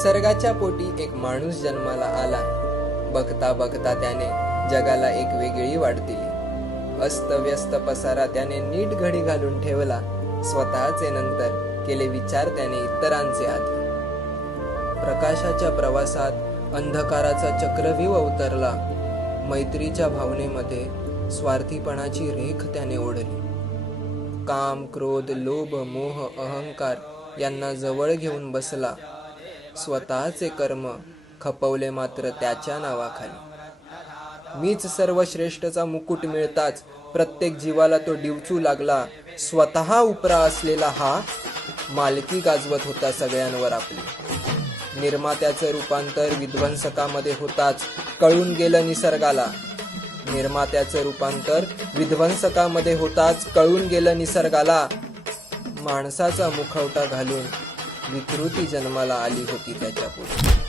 निसर्गाच्या पोटी एक माणूस जन्माला आला. बघता बघता त्याने जगाला एक वेगळी वाट दिली. अस्तव्यस्त पसारा त्याने नीट घडी घालून ठेवला. स्वतःचे नंतर केले विचार त्याने इतरांचे आधी. प्रकाशाच्या प्रवासात अंधकाराचा चक्रव्यूह उतरला. मैत्रीच्या भावनेमध्ये स्वार्थीपणाची रेख त्याने ओढली. काम, क्रोध, लोभ, मोह, अहंकार यांना जवळ घेऊन बसला. स्वतःचे कर्म खपवले मात्र त्याच्या नावाखाली. मीच सर्वश्रेष्ठचा मुकुट मिळताच प्रत्येक जीवाला तो डिवचू लागला. स्वतः उपरा असलेला हा मालकी गाजवत होता सगळ्यांवर आपली. निर्मात्याचं रूपांतर विध्वंसकामध्ये होताच कळून गेलं निसर्गाला. निर्मात्याचं रूपांतर विध्वंसकामध्ये होताच कळून गेलं निसर्गाला. माणसाचा मुखवटा घालून विकृती जन्माला आली होती त्याच्या पुढे.